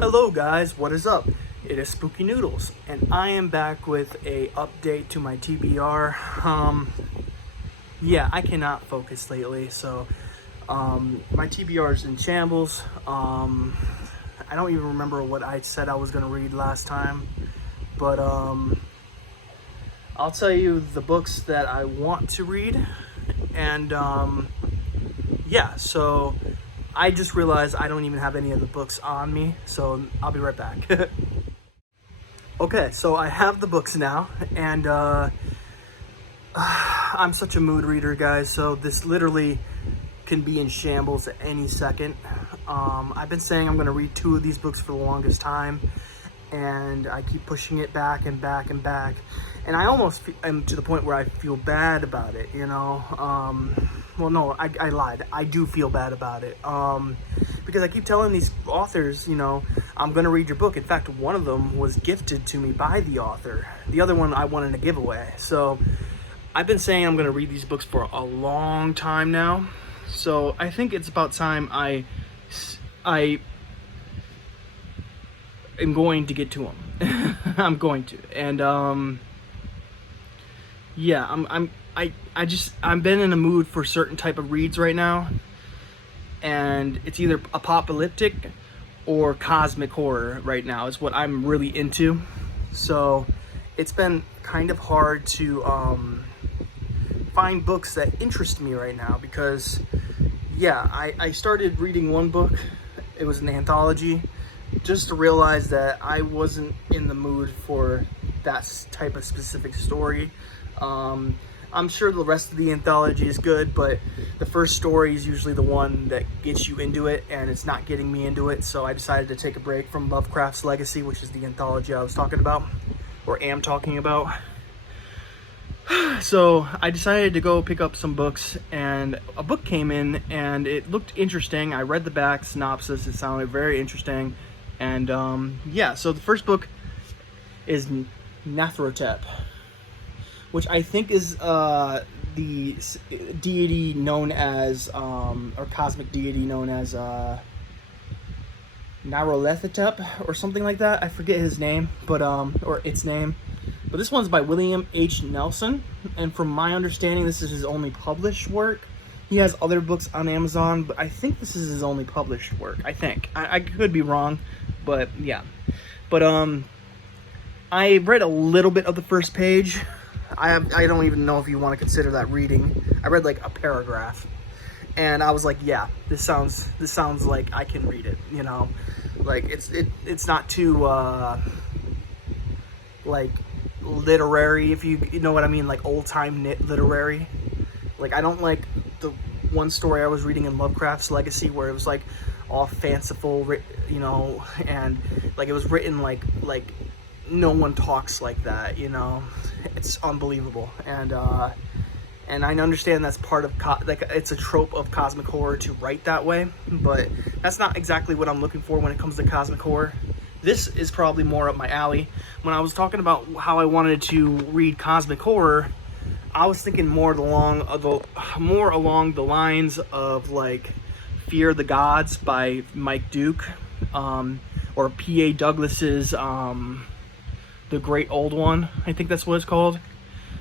Hello guys, what is up? It is Spooky Noodles, and I am back with a update to my TBR. Yeah, I cannot focus lately, so my TBR is in shambles. I don't even remember what I said I was gonna read last time, but I'll tell you the books that I want to read, and yeah, so I just realized I don't even have any of the books on me, so I'll be right back. Okay, so I have the books now, and I'm such a mood reader, guys, so this literally can be in shambles at any second. I've been saying I'm going to read 2 of these books for the longest time, and I keep pushing it back and back and back, and I almost am to the point where I feel bad about it, you know. Well, no, I lied. I do feel bad about it, because I keep telling these authors, you know, I'm going to read your book. In fact, one of them was gifted to me by the author. The other one I wanted a giveaway. So I've been saying I'm going to read these books for a long time now. So I think it's about time I am going to get to them. I'm going to. And yeah, I've been in a mood for certain type of reads right now, and it's either apocalyptic or cosmic horror right now is what I'm really into. So it's been kind of hard to find books that interest me right now, because yeah, I started reading one book. It was an anthology, just to realize that I wasn't in the mood for that type of specific story. I'm sure the rest of the anthology is good, but the first story is usually the one that gets you into it, and it's not getting me into it. So I decided to take a break from Lovecraft's Legacy, which is the anthology I was talking about, or am talking about. So I decided to go pick up some books, and a book came in, and it looked interesting. I read the back synopsis. It sounded very interesting. And yeah, so the first book is Nathrotep, which I think is the deity known as, or cosmic deity known as Nyarlathotep or something like that. I forget his name, but or its name. But this one's by William H. Nelson, and from my understanding, this is his only published work. He has other books on Amazon, but I think this is his only published work. I think. I could be wrong, but yeah. But I read a little bit of the first page. I don't even know if you want to consider that reading. I read like a paragraph, and I was like, yeah, this sounds like I can read it, you know. Like it's not too like literary, if you know what I mean, like old-time literary. Like, I don't like the one story I was reading in Lovecraft's Legacy where it was like all fanciful, you know, and like it was written like no one talks like that, you know. It's unbelievable. And I understand that's part of like it's a trope of cosmic horror to write that way, but that's not exactly what I'm looking for when it comes to cosmic horror. This is probably more up my alley. When I was talking about how I wanted to read cosmic horror, I was thinking more along the lines of like Fear the Gods by Mike Duke, or P.A. Douglas's The Great Old One. I think that's what it's called.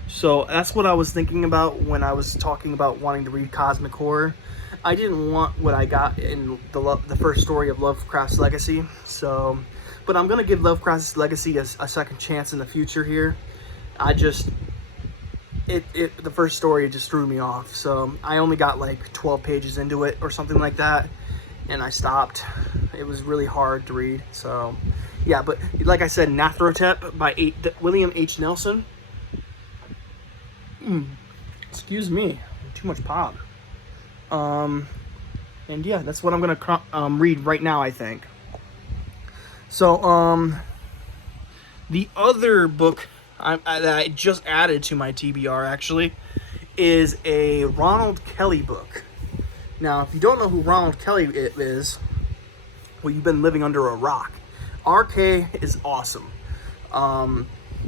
So that's what I was thinking about when I was talking about wanting to read cosmic horror. I didn't want what I got in the first story of Lovecraft's Legacy. So, but I'm gonna give Lovecraft's Legacy a second chance in the future here. The first story just threw me off. So I only got like 12 pages into it or something like that, and I stopped. It was really hard to read. So yeah, but like I said, Nathrotep by William H. Nelson. Excuse me, too much pop. And yeah, that's what I'm gonna read right now, I think. So the other book that I just added to my TBR actually is a Ronald Kelly book. Now, if you don't know who Ronald Kelly is, well, you've been living under a rock. RK is awesome.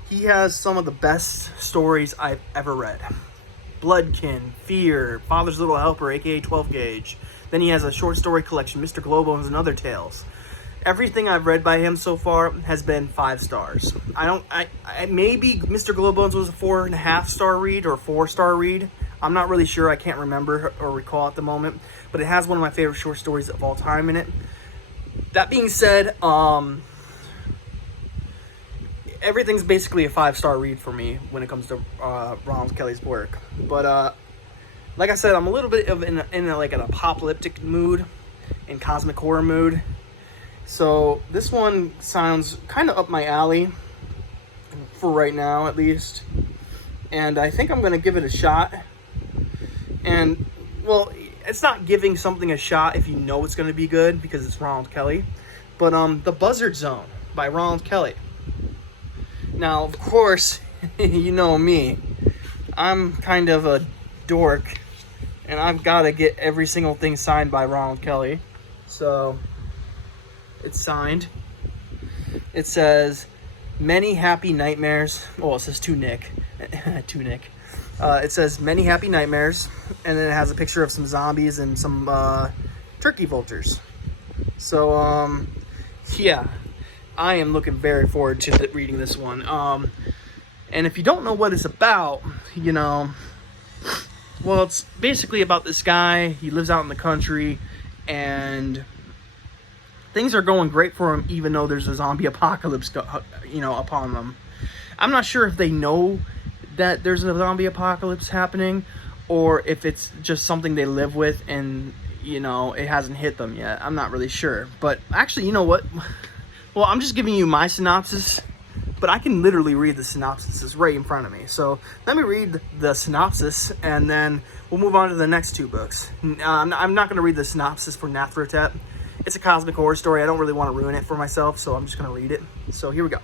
He has some of the best stories I've ever read. Bloodkin, Fear, Father's Little Helper, aka 12 Gauge. Then he has a short story collection, Mr. Globo and Other Tales. Everything I've read by him so far has been 5 stars. I maybe Mr. Glowbones was a 4.5-star read or 4-star read. I'm not really sure. I can't remember or recall at the moment, but it has one of my favorite short stories of all time in it. That being said, everything's basically a 5-star read for me when it comes to Ronald Kelly's work. But like I said, I'm a little bit of in like an apocalyptic mood, in cosmic horror mood. So this one sounds kind of up my alley for right now, at least. And I think I'm going to give it a shot. And, well, it's not giving something a shot if you know it's going to be good because it's Ronald Kelly. But The Buzzard Zone by Ronald Kelly. Now, of course, you know me. I'm kind of a dork. And I've got to get every single thing signed by Ronald Kelly. So it's signed. It says, "Many happy nightmares." Oh, it says to Nick. To Nick. It says, "Many happy nightmares." And then it has a picture of some zombies and some turkey vultures. So, yeah. I am looking very forward to reading this one. And if you don't know what it's about, you know, well, it's basically about this guy. He lives out in the country, and things are going great for him, even though there's a zombie apocalypse, upon them. I'm not sure if they know that there's a zombie apocalypse happening, or if it's just something they live with and, it hasn't hit them yet. I'm not really sure. But actually, you know what? Well, I'm just giving you my synopsis, but I can literally read the synopsis. It's right in front of me. So let me read the synopsis, and then we'll move on to the next 2 books. I'm not going to read the synopsis for Nathrotet. It's a cosmic horror story. I don't really want to ruin it for myself, so I'm just going to read it. So here we go.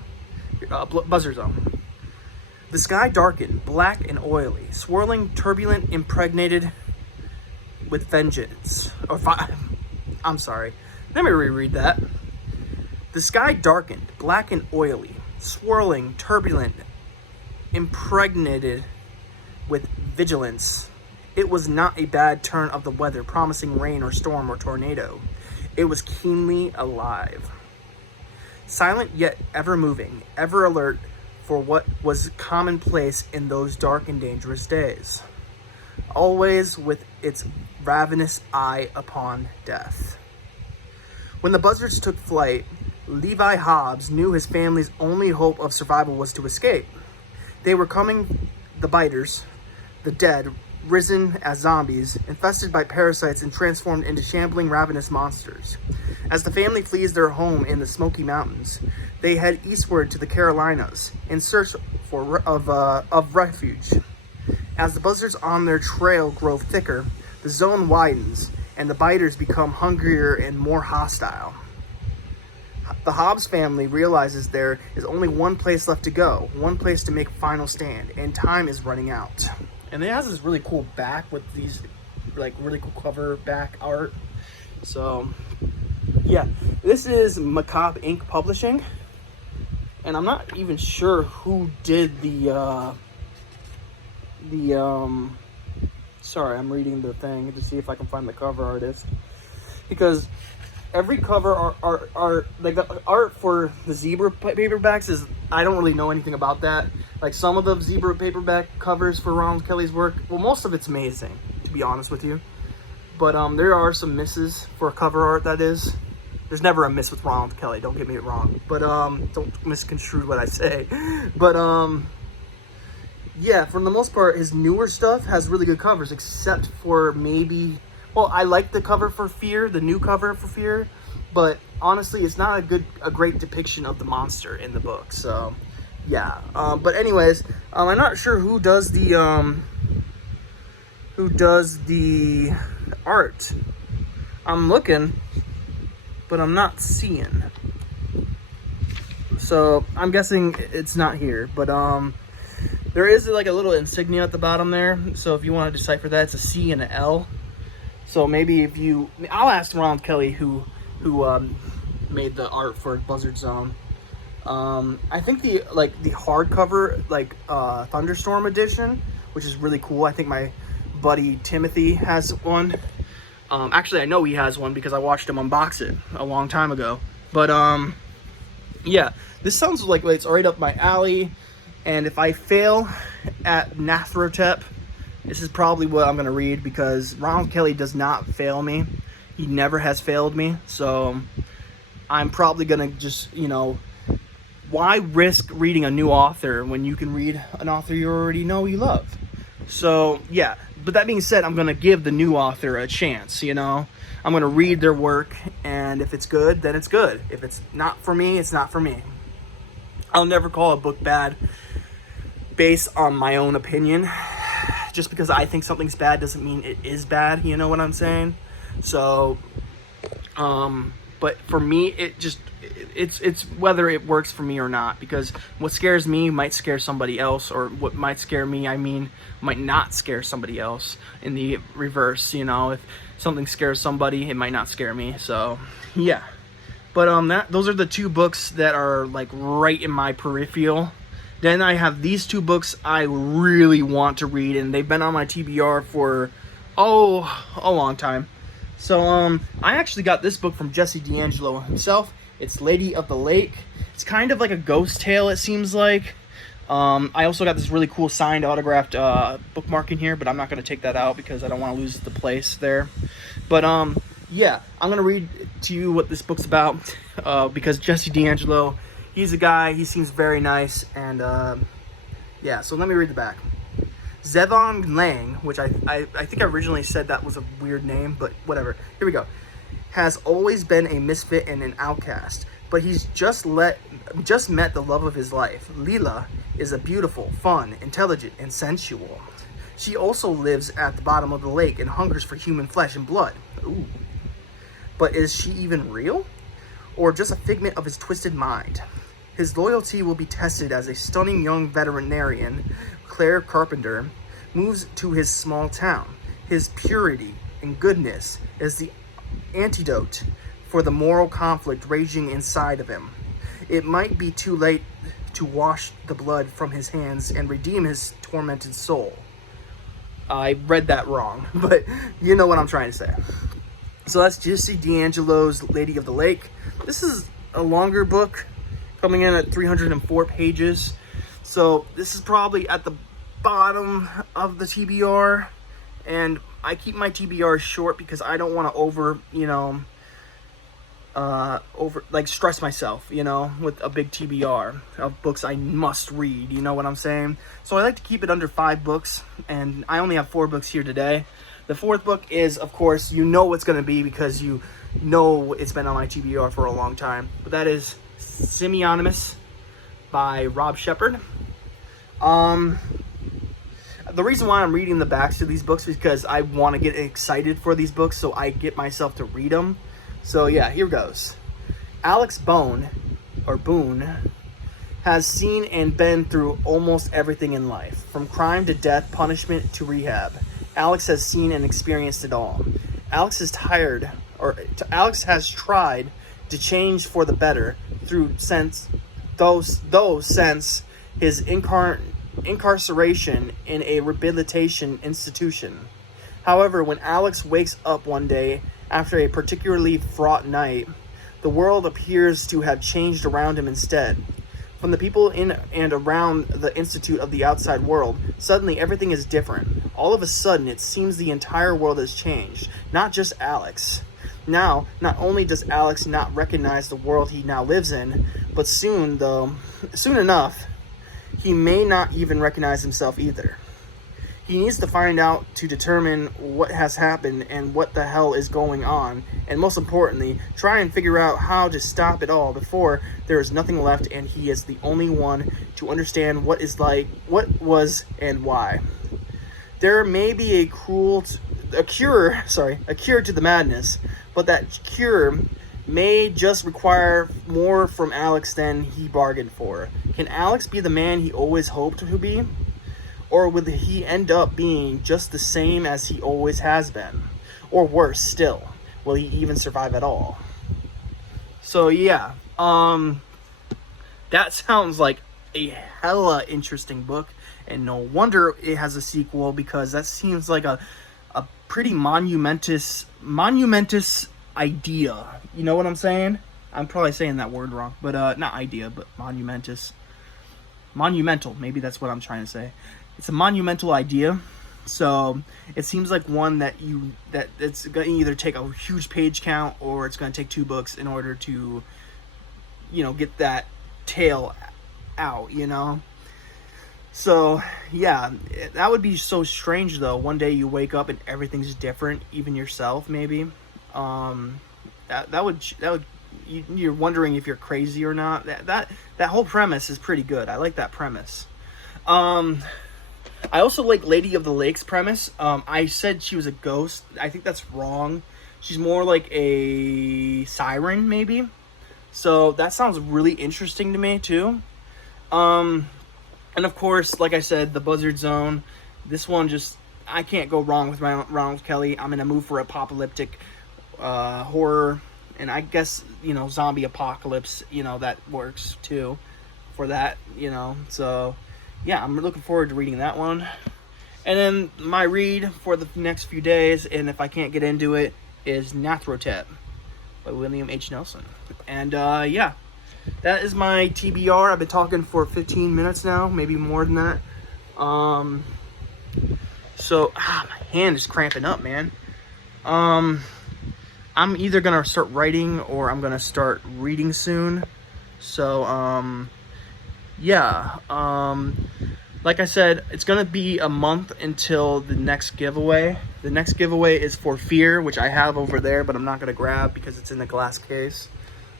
Buzzard Zone. The sky darkened, black and oily, swirling, turbulent, impregnated with vengeance. I'm sorry. Let me reread that. The sky darkened, black and oily, swirling, turbulent, impregnated with vigilance. It was not a bad turn of the weather, promising rain or storm or tornado. It was keenly alive. Silent yet ever moving, ever alert for what was commonplace in those dark and dangerous days. Always with its ravenous eye upon death. When the buzzards took flight, Levi Hobbs knew his family's only hope of survival was to escape. They were coming, the biters, the dead, risen as zombies, infested by parasites and transformed into shambling, ravenous monsters. As the family flees their home in the Smoky Mountains, they head eastward to the Carolinas in search of refuge. As the buzzards on their trail grow thicker, the zone widens, and the biters become hungrier and more hostile. The Hobbs family realizes there is only one place left to go, one place to make a final stand, and time is running out. And it has this really cool back with these, really cool cover back art. So, yeah, this is Macabre Inc. Publishing, and I'm not even sure who did sorry, I'm reading the thing to see if I can find the cover artist, because every cover art, like the art for the zebra paperbacks is, I don't really know anything about that. Like some of the zebra paperback covers for Ronald Kelly's work, well, most of it's amazing, to be honest with you. But there are some misses for cover art, that is. There's never a miss with Ronald Kelly, don't get me wrong. But don't misconstrue what I say. But yeah, for the most part, his newer stuff has really good covers, except for maybe, well, I like the cover for Fear, the new cover for Fear, but honestly, it's not a great depiction of the monster in the book. So, yeah. But anyways, I'm not sure who does the art. I'm looking, but I'm not seeing. So I'm guessing it's not here. But there is like a little insignia at the bottom there. So if you want to decipher that, it's a C and an L. So maybe I'll ask Ronald Kelly who made the art for Buzzard Zone. I think the hardcover, Thunderstorm edition, which is really cool. I think my buddy Timothy has one. Actually, I know he has one because I watched him unbox it a long time ago. But yeah, this sounds like it's right up my alley. And if I fail at Nathrotep, this is probably what I'm going to read, because Ronald Kelly does not fail me. He never has failed me. So I'm probably going to just, why risk reading a new author when you can read an author you already know you love? So, yeah. But that being said, I'm going to give the new author a chance, I'm going to read their work, and if it's good, then it's good. If it's not for me, it's not for me. I'll never call a book bad based on my own opinion. Just because I think something's bad doesn't mean it is bad, you know what I'm saying? So, but for me, it's whether it works for me or not, because what scares me might scare somebody else, or what might scare me, might not scare somebody else. In the reverse, if something scares somebody, it might not scare me. So, yeah. But those are the two books that are like right in my peripheral. Then I have these two books I really want to read, and they've been on my TBR for a long time. So I actually got this book from Jesse D'Angelo himself. It's Lady of the Lake. It's kind of like a ghost tale, it seems like. I also got this really cool signed, autographed bookmark in here, but I'm not going to take that out because I don't want to lose the place there. But yeah, I'm going to read to you what this book's about, because Jesse D'Angelo, he's a guy, he seems very nice, and yeah, so let me read the back. Zevon Lang, which I think I originally said that was a weird name, but whatever. Here we go. Has always been a misfit and an outcast, but he's just met the love of his life. Leela is a beautiful, fun, intelligent, and sensual. She also lives at the bottom of the lake and hungers for human flesh and blood. Ooh. But is she even real? Or just a figment of his twisted mind? His loyalty will be tested as a stunning young veterinarian, Claire Carpenter, moves to his small town. His purity and goodness is the antidote for the moral conflict raging inside of him. It might be too late to wash the blood from his hands and redeem his tormented soul. I read that wrong, but you know what I'm trying to say. So that's Jesse D'Angelo's Lady of the Lake. This is a longer book, coming in at 304 pages. So this is probably at the bottom of the TBR, and I keep my TBR short because I don't want to stress myself, with a big TBR of books I must read, you know what I'm saying? So I like to keep it under 5 books, and I only have 4 books here today. The 4th book is, of course, what's going to be because it's been on my TBR for a long time. But that is Semionymous by Rob Shepard. The reason why I'm reading the backs to these books is because I want to get excited for these books, so I get myself to read them. So yeah, here goes. Alex Boone has seen and been through almost everything in life, from crime to death, punishment to rehab. Alex has seen and experienced it all. Alex has tried to change for the better since his incarceration in a rehabilitation institution. However, when Alex wakes up one day after a particularly fraught night, the world appears to have changed around him instead. From the people in and around the institute of the outside world, suddenly everything is different. All of a sudden, it seems the entire world has changed, not just Alex. Now, not only does Alex not recognize the world he now lives in, but soon enough, he may not even recognize himself either. He needs to find out to determine what has happened and what the hell is going on, and most importantly, try and figure out how to stop it all before there is nothing left and he is the only one to understand what was and why. There may be a cure to the madness, but that cure may just require more from Alex than he bargained for. Can Alex be the man he always hoped to be? Or will he end up being just the same as he always has been? Or worse still, will he even survive at all? So yeah, that sounds like a hella interesting book, and no wonder it has a sequel, because that seems like a pretty monumentous idea. You know what I'm saying? I'm probably saying that word wrong, but not idea, but monumentous. Monumental, maybe that's what I'm trying to say. It's a monumental idea. So it seems like one that it's going to either take a huge page count or it's going to take 2 books in order to, you know, get that tale out, you know. So yeah, that would be so strange though. One day you wake up and everything's different, even yourself maybe. That would you're wondering if you're crazy or not. That whole premise is pretty good. I like that premise. I also like Lady of the Lake's premise. I said she was a ghost. I think that's wrong. She's more like a siren, maybe. So that sounds really interesting to me, too. And of course, like I said, the Buzzard Zone. This one just, I can't go wrong with Ronald Kelly. I'm in a mood for apocalyptic horror. And I guess, you know, zombie apocalypse, you know, that works, too, for that, you know. So yeah, I'm looking forward to reading that one. And then my read for the next few days, and if I can't get into it, is Nathrotep by William H. Nelson. And yeah, that is my TBR. I've been talking for 15 minutes now, maybe more than that. So my hand is cramping up, man. I'm either gonna start writing or I'm gonna start reading soon. So yeah, like I said, it's gonna be a month until the next giveaway. The next giveaway is for Fear, which I have over there, but I'm not gonna grab because it's in the glass case.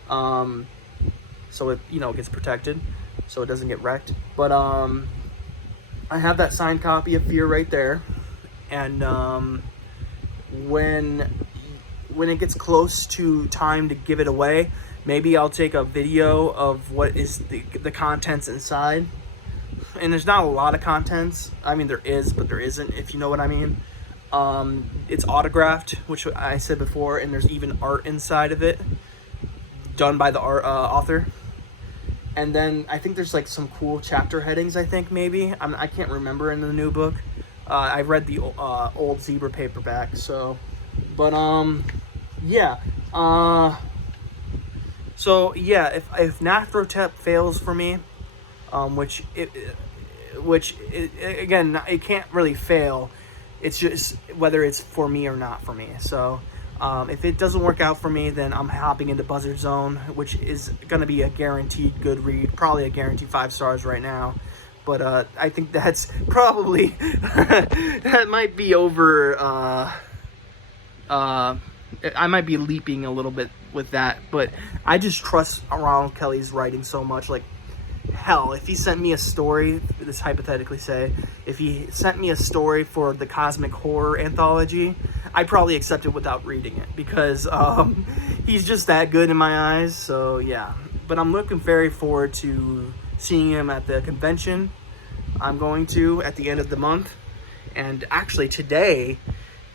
So it, you know, gets protected, so it doesn't get wrecked. But I have that signed copy of Fear right there, and when it gets close to time to give it away, maybe I'll take a video of what is the contents inside. And there's not a lot of contents. I mean, there is, but there isn't, if you know what I mean. It's autographed, which I said before, and there's even art inside of it, done by the author. And then I think there's like some cool chapter headings, I think, maybe. I can't remember in the new book. I read the old Zebra paperback, so. But, yeah. So, yeah, if Nathrotep fails for me, which again, it can't really fail. It's just whether it's for me or not for me. So if it doesn't work out for me, then I'm hopping into Buzzard Zone, which is going to be a guaranteed good read, probably a guaranteed 5 stars right now. But I think that's probably that might be over. I might be leaping a little bit with that, but I just trust Ronald Kelly's writing so much. Like, hell, if he sent me a story, this hypothetically say, if he sent me a story for the Cosmic Horror Anthology, I'd probably accept it without reading it, because he's just that good in my eyes. So yeah, but I'm looking very forward to seeing him at the convention I'm going to at the end of the month. And actually today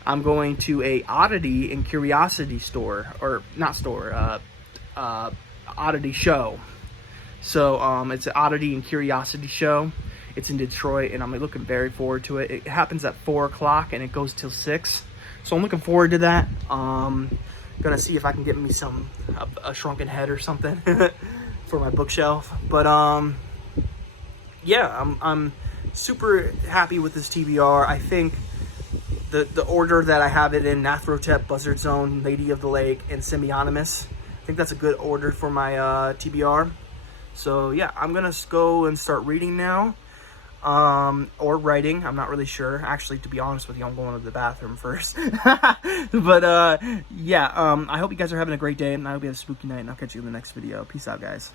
I'm going to a oddity and curiosity store, or not store, oddity show. So it's an oddity and curiosity show. It's in Detroit, and I'm looking very forward to it. It happens at 4 o'clock, and it goes till 6. So I'm looking forward to that. Gonna see if I can get me a shrunken head or something for my bookshelf. But yeah, I'm super happy with this TBR. I think the order that I have it in, Nathrotep, Buzzard Zone, Lady of the Lake, and Symbionymous, I think that's a good order for my TBR. So yeah, I'm gonna go and start reading now, or writing. I'm not really sure. Actually, to be honest with you, I'm going to the bathroom first. But yeah, I hope you guys are having a great day, and I hope you have a spooky night, and I'll catch you in the next video. Peace out, guys.